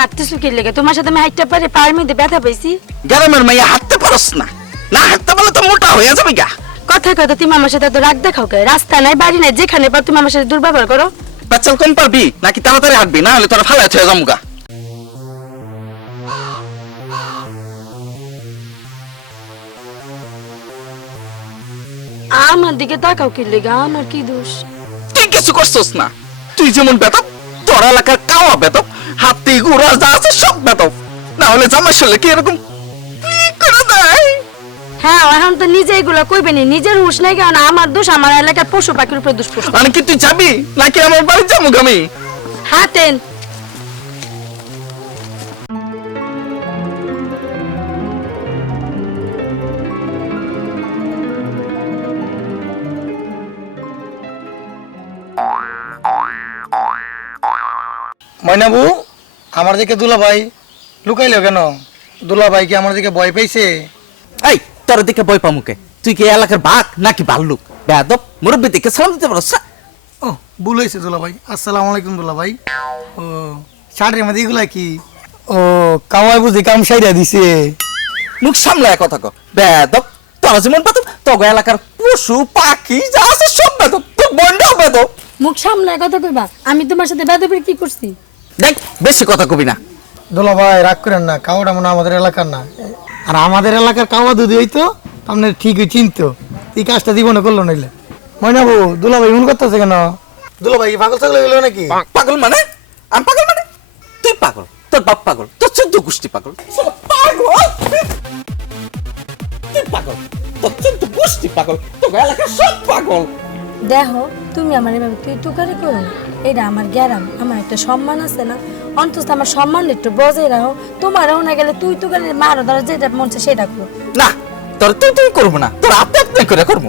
হাঁটতেছো কি লেগে? তোমার সাথে আমি হাইটটা পারে ব্যথা পাইছি। গ্রামের মাইয়া হাঁটতে পারস না। না হাঁটতে পারলে তো মোটা হয়ে যাবে গা। কথায় কথা তুমি আমার সাথে তো রাগ দেখাও কে? রাস্তা নাই বাড়ি নাই যেখানে পার তুমি আমার সাথে দুর্ব্যবহার করো। বাচ্চাল কম পারবি? নাকি তাড়াতাড়ি হাঁটবি? না হলে তোরা গা আমার দিকে তাকাও কি লেগে? আমার কি দোষ? তুই কিছু করছস না। তুই যেমন বেতক তোর এলাকার কাওয়া বেতক হাতি ঘোড়া যা আছে সব বেতক না হলে জামাই ছেলে কি এরকম কি করে দেয়? হ্যাঁ এখন তো নিজে এগুলো কইবে নি নিজের হুশ নাই কারণ আমার দোষ আমার এলাকার পশু পাখির উপরে দোষ পড়ছে মানে কি তুই যাবি? নাকি আমার বাড়ি যাব আমি? হাতেন ময়নাবু? আমার দিকে দুলাভাই লুকাইলো কেন? দুলাভাই কি আমার দিকে ভয় পাইছে? এই তোর দিকে বই পামুকে তুই কি এলাকার বাঘ নাকি ভাল্লুক? বেয়াদব মুরব্বী দিকে সালাম দিতে পারছ ও ভুল হয়েছে দুলাভাই। আসসালামু আলাইকুম দুলাভাই। ও শাড়ির মধ্যে এগুলা কি? ও কামাই বুঝি কাম সাইরা দিছে। মুখ সামলায় কথা কো। বেদব তোরা যেমন বেদব তোগো এলাকার পশু পাখি যা আছে সব বেদব তো বন্ডাও বেদব মুখ সামলায় কথা কইবা। আমি তোমার সাথে বেদবের কি করছি? দেখ বেশি কথা কবি না। দোলা ভাই রাগ করেন না কাওয়াটা মনে আমাদের এলাকার না। আর আমাদের এলাকার কাওয়া দুধ হইতো আপনার ঠিকই চিনতো। এই কাজটা জীবনে করল নাইলে ময়নাবু দুলাভাই মন করতেছে কেন? দুলাভাই কি পাগল ছাগল হইল নাকি? পাগল মানে? আমি পাগল মানে? তুই পাগল তোর বাপ পাগল তোর চোদ্দ গোষ্ঠী পাগল। পাগল? তুই পাগল তোর চোদ্দ গোষ্ঠী পাগল তোর এলাকার সব পাগল। দেখো তুমি আমার এভাবে তুই তুকারি করো। এটা আমার গ্যারাম আমার একটা সম্মান আছে না? অন্তত আমার সম্মান একটু বজায় রাখো। তোমারও না গেলে তুই তুকারি মারো ধরো যেটা মন সেটা করো। না তোর তুই তুই করব না তোর আপনি আপনি করে করব।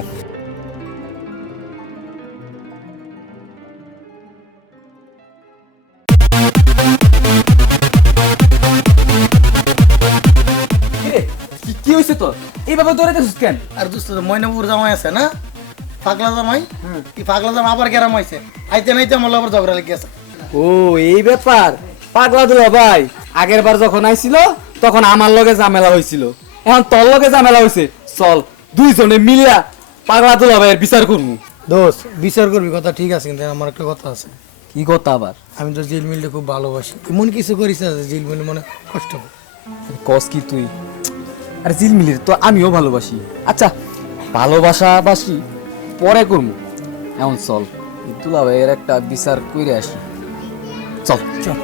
কি হয়েছে তোর? এইভাবে দৌড়াইতেছিস কেন? আর দোস্ত ময়নাপুর জামাই আছে না? পাগলা জামাই? এই পাগলা জামাই আবার গেরাম হয়েছে আইতে নাইতে আমার আবার ঝগড়া লেগে গেছে। ও এই ব্যাপার? পাগলা দুলা ভাই আগের বার যখন আইছিল তখন আমার লগে ঝামেলা হয়েছিল এখন তোর লগে ঝামেলা হয়েছে চল দুইজনে মিলিয়া পাগলা দুলা ভাইয়ের বিচার করব দোস্ত বিচার করবি কথা ঠিক আছে কিন্তু আমার একটা কথা আছে। কি কথা আবার? আমি তো জেল মিলটা খুব ভালোবাসি। এমন কিছু করিস আছে জিলমিল মনে কষ্ট। কস কি তুই? আরে জিলমিলির তো আমিও ভালোবাসি। আচ্ছা ভালোবাসা বাসি পরে করব এমন চল। দুলা ভাইয়ের একটা বিচার করে আসি। চল। চল।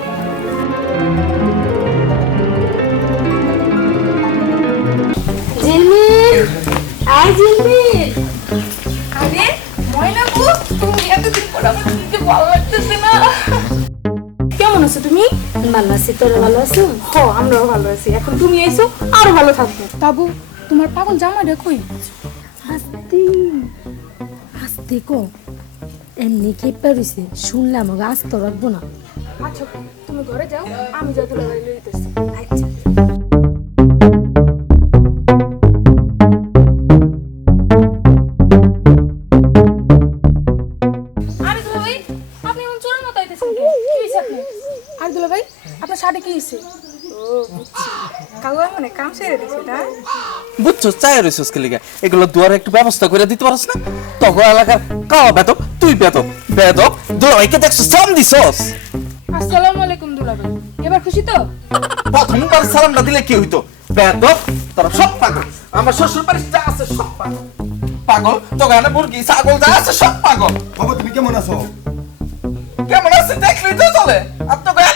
কেমন আছো তুমি? ভালো আছি তোর ভালো আছো? হ আমরাও ভালো আছি। এখন তুমি এসো আরও ভালো থাকব। বাবু তোমার পাগল জামাইটা কই? আস্তে কো এমনি খেপা রইছে। শুনলাম গাছ তো রাখব না। আচ্ছা তুমি ঘরে যাও, আমি যত লাগাই লইতেছি। বুঝছ চাই রইছিস কে লিগা। এগুলো দুয়ার একটু ব্যবস্থা করে দিতে পারছ না? তখন এলাকার কাওয়া বেতক তুই বেতক বেদক দুলাইকে দেখছ সালাম দিছস? আসসালামু আলাইকুম দুলা এবার খুশি তো? প্রথমবার সালামটা দিলে কি হইতো? বেদক তোরা সব পাগল। আমার শ্বশুর বাড়ি যা আছে সব পাগল। পাগল? দোকানে মুরগি ছাগল যা আছে সব পাগল। বাবা তুমি কেমন আছো? কেমন আছে দেখলি তো চলে? আর তো গায়ে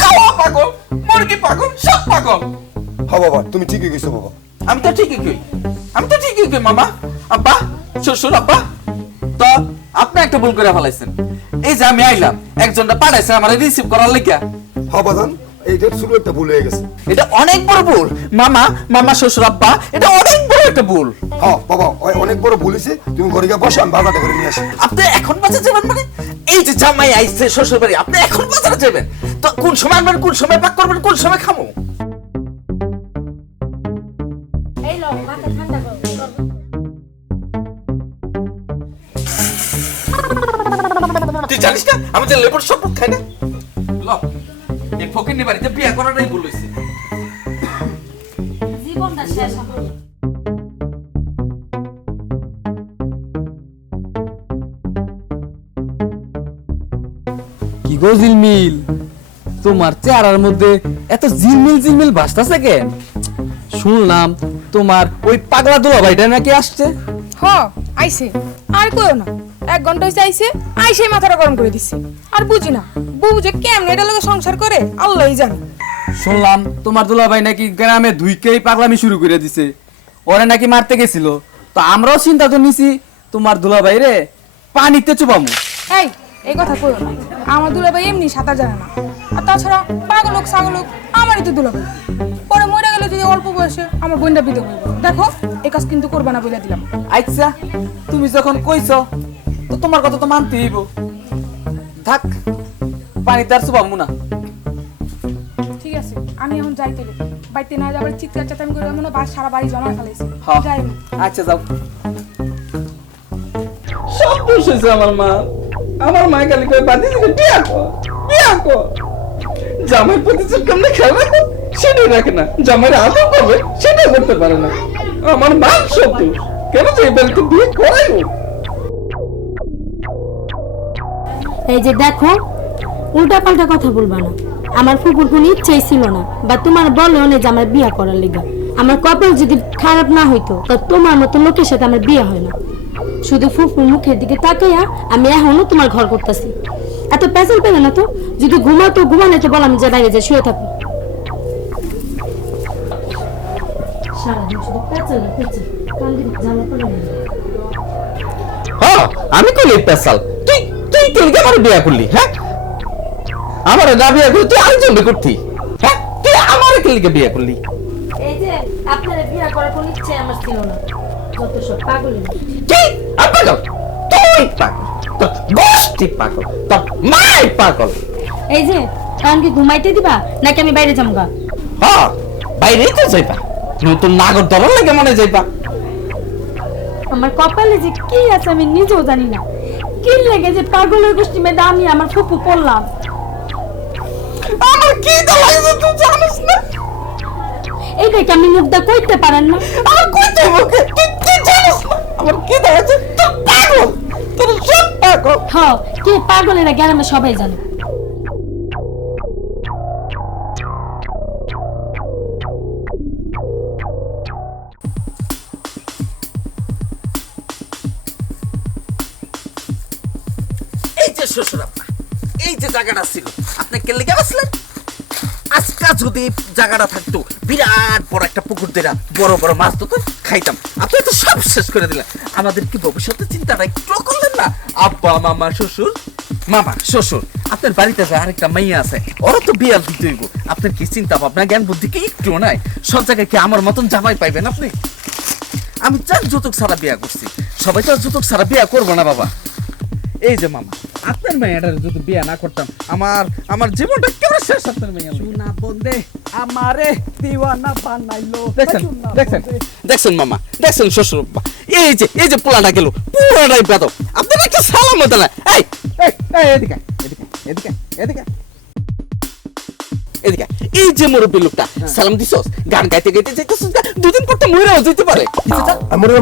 কাওয়া পাগল মুরগি পাগল সব পাগল। হ্যাঁ বাবা তুমি ঠিকই গেছো বাবা। আমি তো ঠিকই কই। আমি তো ঠিকই কই মামা। আব্বা শ্বশুর আব্বা। তো আপনি একটা ভুল করে ফেলাইছেন। এই যে আমি আইলাম একজনটা পাঠাইছে আমার রিসিভ করার লেগা বাজান এইটা শুরু একটা ভুল হয়ে গেছে। এটা অনেক বড় ভুল। মামা মামা শ্বশুর আব্বা এটা অনেক বড় একটা ভুল। হ্যাঁ বাবা ওই অনেক বড় ভুল হয়েছে তুমি ঘরে গিয়ে বসো আমি বাজারটা করে নিয়ে আসি। আপনি এখন বাজারে যাবেন মানে? এই যে জামাই আইছে শ্বশুর বাড়ি আপনি এখন বাজারে যাবেন? তো কোন সময় আনবেন কোন সময় পাক করবেন কোন সময় খামো? আমি যে লেবুর শরবত খাই না। ল এই বাড়িতে বিয়ে করাটাই ভুল হয়েছে জীবনটা শেষ আমার কি গো ঝিলমিল? তোমার চেহারার মধ্যে এত ঝিলমিল ঝিলমিল ভাসতেছে কেন? শুনলাম তোমার ওই পাগলা দুলা ভাইটা নাকি আসছে। হ আইছে। আর কইও না। এক ঘণ্টা হইছে আইছে আইসে মাথাটা গরম করে দিচ্ছে আর বুঝি না বউ যে কেমনে এটা লোকে সংসার করে আল্লাহই জানে। শুনলাম তোমার দুলা ভাই নাকি গ্রামে ধুইকেই পাগলামি শুরু করে দিছে। ওরে নাকি মারতে গেছিল। তো আমরাও চিন্তা তো নিছি তোমার দুলা ভাই রে পানিতে চুপামু। এই এই কথা কইও না। আমার দুলাভাই এমনি সাঁতার জানে না। আর তাছাড়া পাগলক ছাগলক আমারই তো দুলাভাই। পরে মরে গেলে যদি অল্প বয়সে আমার বোনটা বিধবা দেখো এই কাজ কিন্তু করবা না বলে দিলাম। আচ্ছা তুমি যখন কইছো তো তোমার কথা তো মানতে হইব। থাক পানিতে আর চুপামু না। ঠিক আছে আমি এখন যাই তেলে বাড়িতে না যাবার চিৎকার চাতামি করে মনে হয় সারা বাড়ি জমা ফেলাইছে। হ্যাঁ যাই আচ্ছা যাও। সব দোষ হয়েছে আমার মা। আমার মা খালি করে বাদি দিকে বিয়া কর বিয়া কর জামাই প্রতিশোধ কেমনে খেয়াল রাখো সেটাই রাখে না। জামাইয়ের আদর করবে সেটা করতে পারে না। আমার মা সব দোষ। কেন যে বাড়িতে বিয়ে করাইও এই যে দেখো উল্টা পাল্টা কথা বলবা না। আমার ফুপুর কোনো ইচ্ছাই ছিল না, বা তোমার বলেও না যে আমার বিয়া করার লিগা। আমার কপাল যদি খারাপ না হইতো, তা তোমার মতো লোকের সাথে আমার বিয়ে হয় না। শুধু ফুপুর মুখের দিকে তাকাইয়া আমি এখনও তোমার ঘর করতেছি। এত পেছাল পেলে না তো, যদি ঘুমাতো, ঘুমানো তো বল আমি যে বাইরে যে শুয়ে থাকো কান আমি কইলি পেশাল আমার বিয়া করলি হ্যাঁ? আমার না বিয়া করলি তুই আরেকজন করতি হ্যাঁ? তুই আমার কেলকে বিয়া করলি। এই যে আপনার বিয়ে করার কোনো ইচ্ছে আমার ছিল না। যত সব পাগলের কি? পাগল? তুই পাগল। গোষ্ঠী পাগল। তোর মাই পাগল। এই যে কারণ কি ঘুমাইতে দিবা নাকি আমি বাইরে যাব গা হ্যাঁ বাইরে তো যাইবা। নতুন নাগর দরন লাগে মনে যাইবা। আমার কপালে যে কি আছে আমি নিজেও জানি না। কি লেগে যে পাগলের গোষ্ঠী মেয়েটা আমি আমার ফুপু পড়লাম আমার কি তুই জানিস না? এইটা কি আমি মুখটা কইতে পারেন না। আমার কইতে মুখে তুই কি জানিস আমার কি দা লাগছে তুই পাগল তোর সব পাগল। হ্যাঁ কে পাগলেরা গ্রামে সবাই জানে। শ্বশুর আব্বা এই যে জায়গাটা ছিল, আপনি কে লেগে আসলেন আজকা যদি জায়গাটা থাকতো, বিরাট বড় একটা পুকুর দেরা বড় বড় মাছ তো খাইতাম। আপনি তো সব শেষ করে দিলেন। আমাদের কি ভবিষ্যতে চিন্তাটা একটু করলেন না? আব্বা, মামা, শ্বশুর? মামা, শ্বশুর, আপনার বাড়িতে যে আরেকটা মাইয়া আছে, ওরা তো বিয়ার দিতে হইব। আপনার কি চিন্তা ভাবনা, জ্ঞান বুদ্ধি কি একটু নাই? সব জায়গায় কি আমার মতন জামাই পাইবেন আপনি? আমি চার যৌতুক ছাড়া বিয়া করছি। সবাই তো আর যৌতুক ছাড়া বিয়া করব না, বাবা। এই যে মামা আপনার মেয়েটার যদি বিয়ে না করতাম আমার আমার জীবনটা কেমন শেষ আপনার মেয়ে না বন্দে আমারে দিওয়ানা বানাইলো। দেখছেন দেখছেন দেখছেন মামা দেখছেন শ্বশুর। এই যে এই যে পোলাটা গেল পুরাটাই বেদব আপনার একটা সালাম হতো না? এই এই, এদিকে এদিকে এদিকে এদিকে। এদিকে এই যে মুরব্বী লোকটা সালাম দিছস? গান গাইতে গাইতে যাইতেছস দুদিন পর তো মরেও যেতে পারে। মরে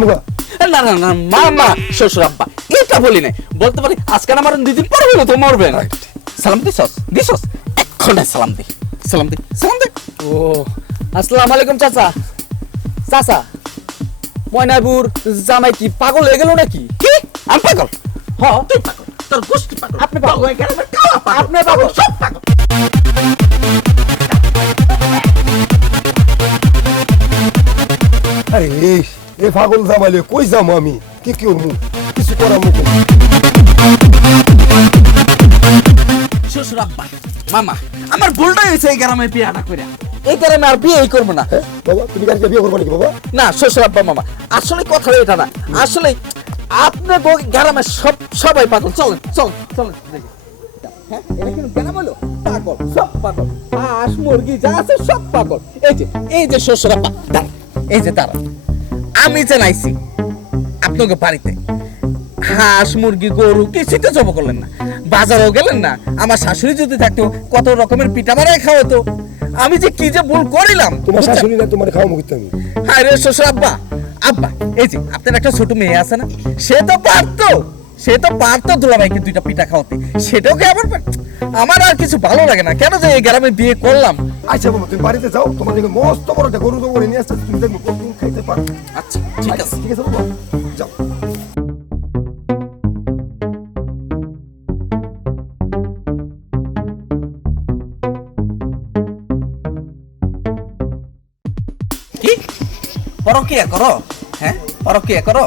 না না না মামা শ্বশুর আব্বা এটা বলি নাই। বলতে পারি আজকে আমার দুদিন পর তো মরবেন Right. সালাম দিছস? দিছস? এক্ষণে সালাম দি। সালাম দি সালাম দি। ও আসসালামু আলাইকুম চাচা। চাচা ময়নাপুর জামাই কি পাগল হয়ে গেল নাকি? কি? আমি পাগল? হ। তুই পাগল? তোর গোষ্ঠী পাগল? আপনি পাগল। আপনি পাগল। সব পাগল। আরে এই এ পাগল জামাইলে কই যাব আমি? কি কি করব কিছু করার মতো। শ্বশুর আব্বা মামা আমার ভুলটা হয়েছে এই গ্রামে বিয়াটা করে এই গ্রামে আর বিয়েই করব না। হ্যাঁ বাবা তুমি কালকে বিয়ে করব নাকি বাবা? না শ্বশুর আব্বা মামা আসলে কথা এটা না। আসলে আপনি বউ- গ্রামের সব সবাই পাগল। চলেন চলেন চলেন দেখি। হ্যাঁ এটা কিন্তু গ্রাম হলো? পাগল সব পাগল। হাঁস মুরগি যা আছে সব পাগল। এই যে এই যে শ্বশুর আব্বা এই যে দাঁড়ান। আমি যে নাইছি আপনাকে বাড়িতে। হাঁস মুরগি গরু কিছুই তো জব করলেন না। বাজারেও গেলেন না। আমার শাশুড়ি যদি থাকতো কত রকমের পিঠা বানায় খাওয়াতো। আমি যে কি যে ভুল করিলাম তোমার শাশুড়ি না তোমার খাওয়া মুখিতে আমি। হায় রে শ্বশুর আব্বা আব্বা এই যে আপনার একটা ছোট মেয়ে আছে না সে তো পারতো সে তো পারতো দুলাভাইকে দুইটা পিঠা খাওয়াতে। সেটাও কি আবার পার- আমার আর কিছু ভালো লাগে না। কেন যে এই গ্রামে বিয়ে করলাম? আচ্ছা বাবা তুমি বাড়িতে যাও তোমার দেখে মস্ত বড় একটা গরু জবাই নিয়ে আসছে তুমি দেখব খাইতে পারো। আচ্ছা ঠিক আছে। ঠিক আছে বাবা যাও। কি? পরকিয়া করো? হ্যাঁ? পরকিয়া করো?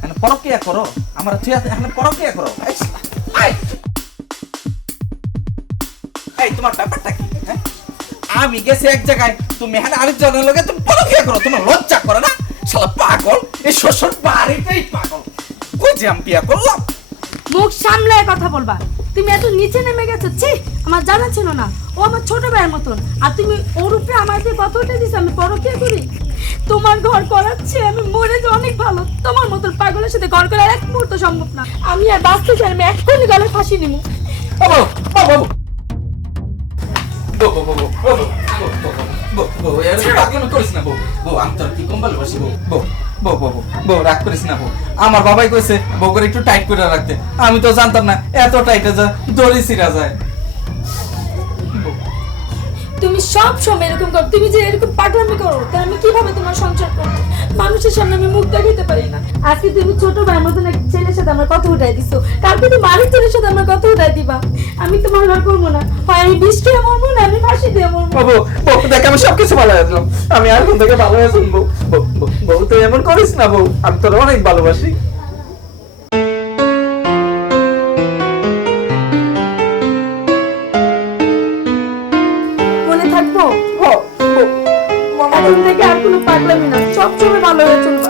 মানে পরকিয়া করো? আমার তুই এখানে পরকিয়া করো। এই তোমার ব্যাপারটা কি? হ্যাঁ? আমি গেছি এক জায়গায় তুমি এখানে আরেকজনের লগে তুমি পরকিয়া করো? তোমার লজ্জা করে না? শালা পাগল এই শ্বশুর বাড়িটাই পাগল। যে আমি বিয়া করলাম। মুখ সামলায় কথা বলবা। তুমি এত নিচে নেমে গেছো ছি আমার জানা ছিল না। ও আমার ছোট ভাইয়ের মতন। আর তুমি ওর উপরে আমার দিয়ে কথা উঠে দিছো আমি পরকিয়া করি? তোমার ঘর করাচ্ছে আমি মরে যে অনেক ভালো। তোমার মতন পাগলের সাথে ঘর করার এক মুহূর্ত সম্ভব না। আমি আর বাঁচতে চাই আমি এক্ষুনি গলে ফাঁসি নিবো। বাবু বাবু রাগ করিস না বউ আমার বাবাই কইছে বউ করে একটু টাইট করে রাখতে আমি তো জানতাম না এত টাইটে দড়ি ছিঁড়া যায় তুমি সব সময় এরকম করো তুমি যে এরকম পাগলামি করো তাহলে আমি কীভাবে তোমার সংসার করব মানুষের সামনে আমি মুখ দেখাইতে পারি না। আজকে তুমি ছোট ভাইয়ের মতন এক ছেলের সাথে আমার কথা উঠাই দিছো। কালকে তুমি আরেক ছেলের সাথে আমার কথা উঠাই দিবা। আমি তোমার লড় করব না। হয় আমি বৃষ্টি আমার মন আমি ফাঁসি দিয়ে মরবো। বাবু বাবু দেখ আমি সবকিছু ভালো আসলাম আমি আর কোন থেকে ভালো আসলাম বউ বউ তুই এমন করিস না বউ আমি তোর অনেক ভালোবাসি। মনে থাকব? হ্যাঁ এখন থেকে আর কোনো পাগলামি না। সবসময় ভালো হয়ে চলবে।